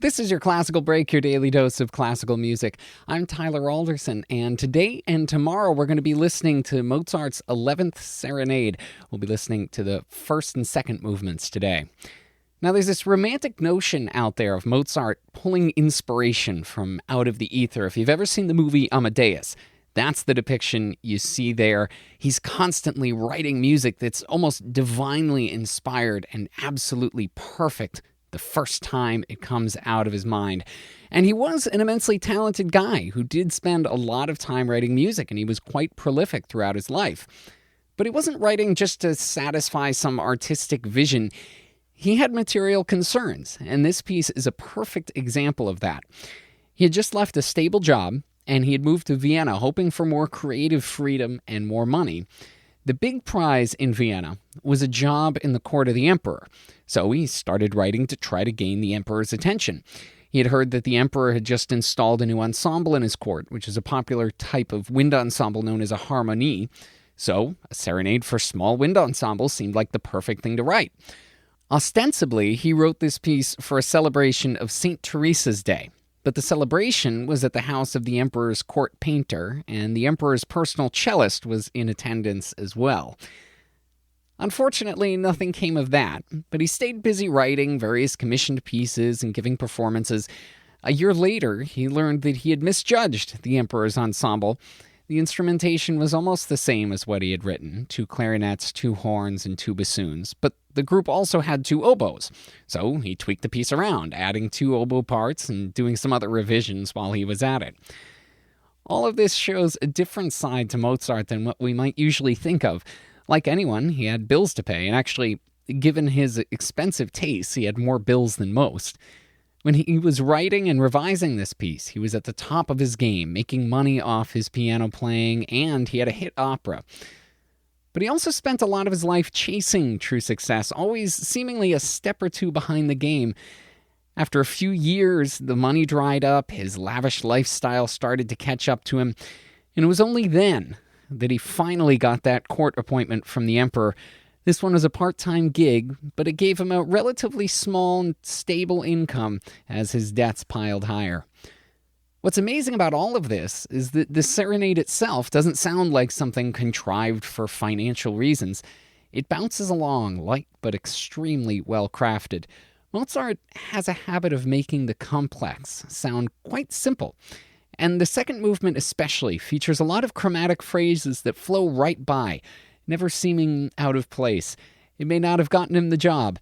This is your Classical Break, your daily dose of classical music. I'm Tyler Alderson, and today and tomorrow we're going to be listening to Mozart's 11th Serenade. We'll be listening to the first and second movements today. Now, there's this romantic notion out there of Mozart pulling inspiration from out of the ether. If you've ever seen the movie Amadeus, that's the depiction you see there. He's constantly writing music that's almost divinely inspired and absolutely perfect the first time it comes out of his mind. And he was an immensely talented guy who did spend a lot of time writing music, and he was quite prolific throughout his life. But he wasn't writing just to satisfy some artistic vision. He had material concerns, and this piece is a perfect example of that. He had just left a stable job, and he had moved to Vienna hoping for more creative freedom and more money. The big prize in Vienna was a job in the court of the emperor, so he started writing to try to gain the emperor's attention. He had heard that the emperor had just installed a new ensemble in his court, which is a popular type of wind ensemble known as a harmonie, so a serenade for small wind ensembles seemed like the perfect thing to write. Ostensibly, he wrote this piece for a celebration of St. Teresa's Day, but the celebration was at the house of the emperor's court painter, and the emperor's personal cellist was in attendance as well. Unfortunately, nothing came of that, but he stayed busy writing various commissioned pieces and giving performances. A year later, he learned that he had misjudged the emperor's ensemble. The instrumentation was almost the same as what he had written, 2 clarinets, 2 horns, and 2 bassoons, but the group also had 2 oboes, so he tweaked the piece around, adding 2 oboe parts and doing some other revisions while he was at it. All of this shows a different side to Mozart than what we might usually think of. Like anyone, he had bills to pay, and actually, given his expensive tastes, he had more bills than most. When he was writing and revising this piece, he was at the top of his game, making money off his piano playing, and he had a hit opera. But he also spent a lot of his life chasing true success, always seemingly a step or two behind the game. After a few years, the money dried up, his lavish lifestyle started to catch up to him, and it was only then that he finally got that court appointment from the emperor. This one was a part-time gig, but it gave him a relatively small and stable income as his debts piled higher. What's amazing about all of this is that the serenade itself doesn't sound like something contrived for financial reasons. It bounces along, light but extremely well-crafted. Mozart has a habit of making the complex sound quite simple. And the second movement especially features a lot of chromatic phrases that flow right by, never seeming out of place. It may not have gotten him the job,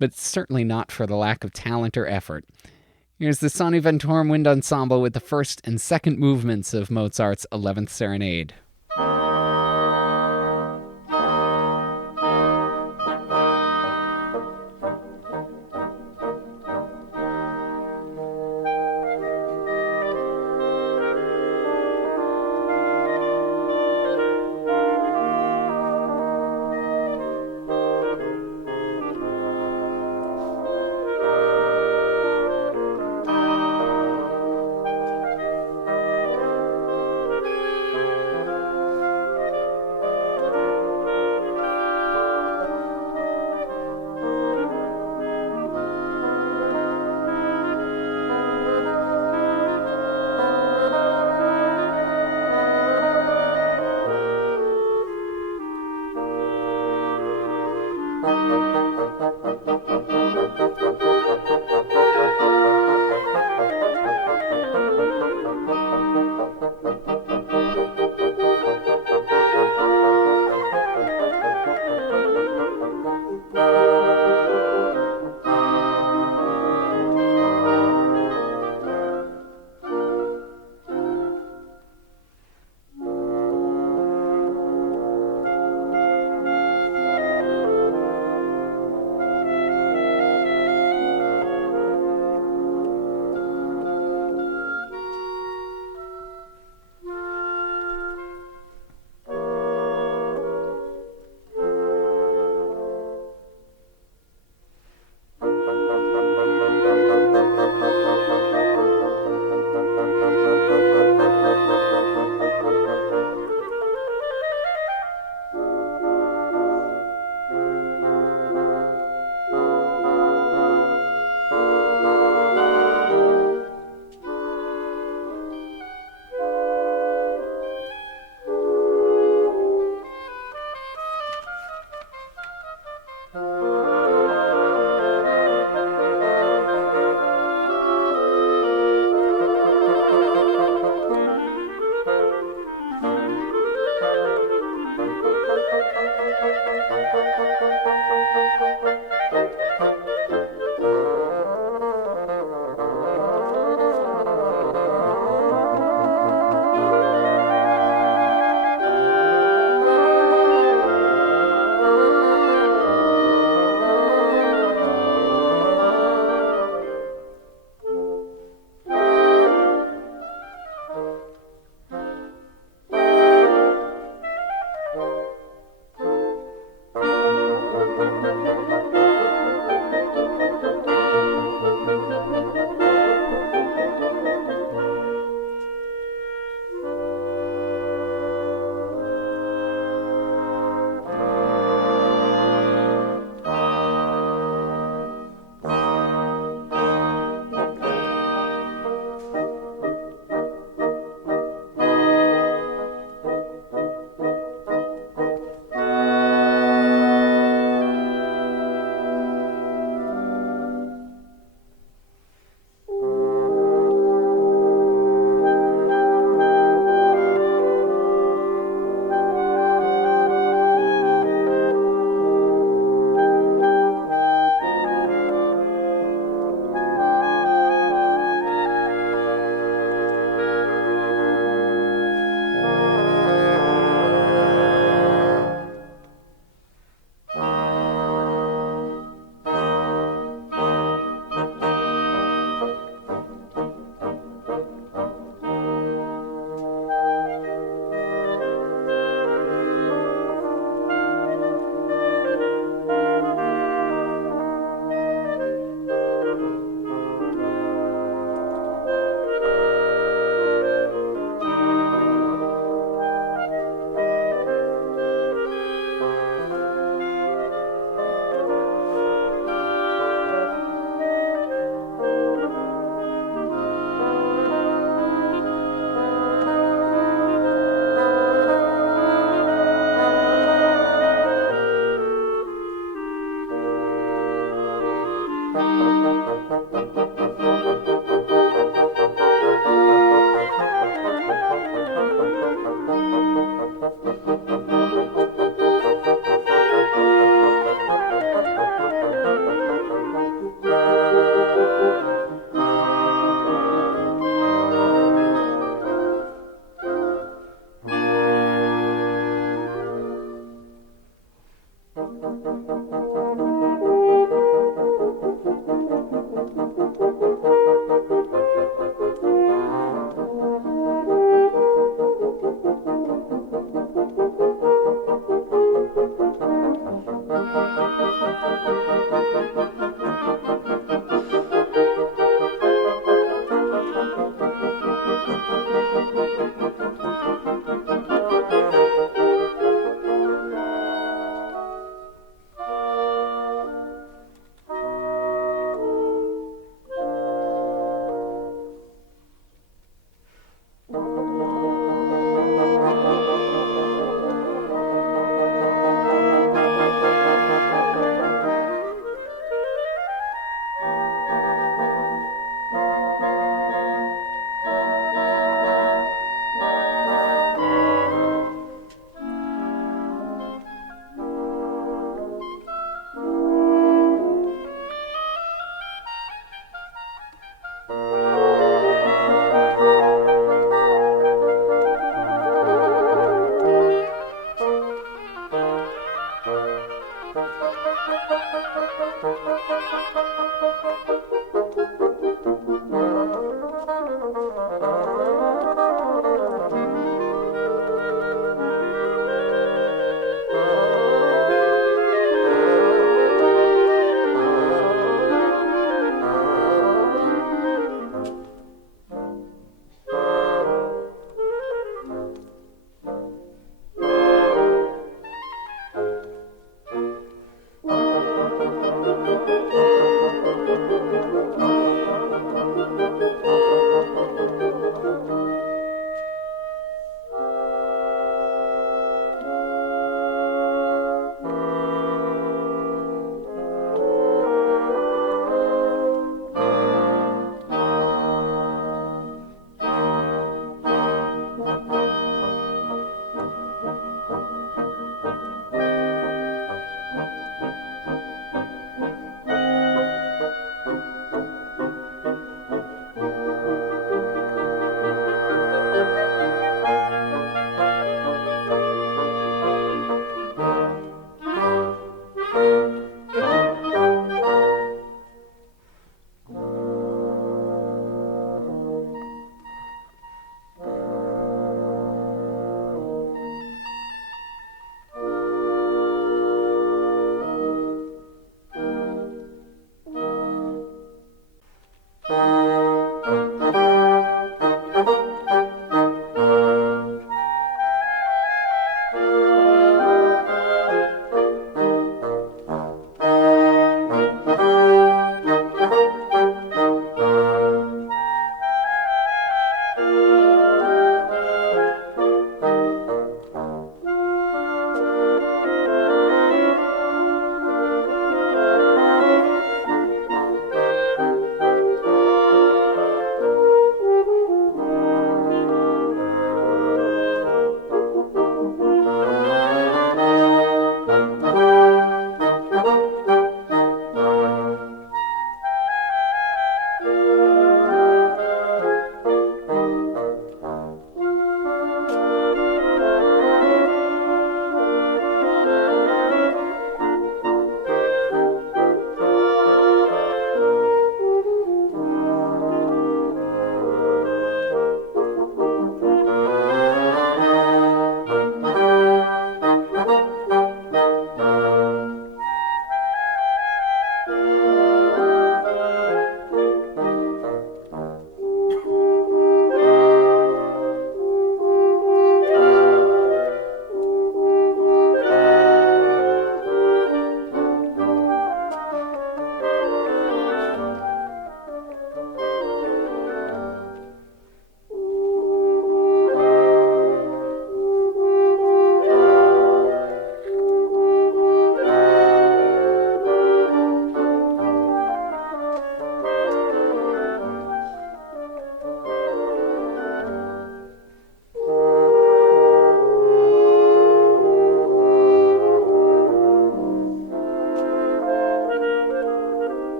but it's certainly not for the lack of talent or effort. Here's the Soni Ventorum Wind Ensemble with the first and second movements of Mozart's 11th Serenade.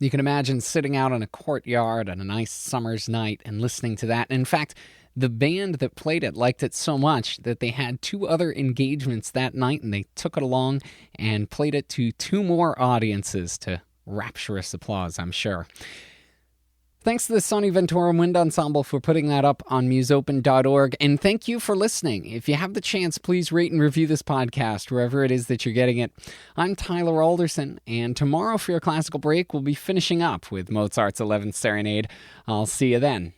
You can imagine sitting out in a courtyard on a nice summer's night and listening to that. In fact, the band that played it liked it so much that they had 2 other engagements that night, and they took it along and played it to 2 more audiences to rapturous applause, I'm sure. Thanks to the Sonny Ventura Wind Ensemble for putting that up on musopen.org, and thank you for listening. If you have the chance, please rate and review this podcast wherever it is that you're getting it. I'm Tyler Alderson, and tomorrow for your classical break, we'll be finishing up with Mozart's 11th Serenade. I'll see you then.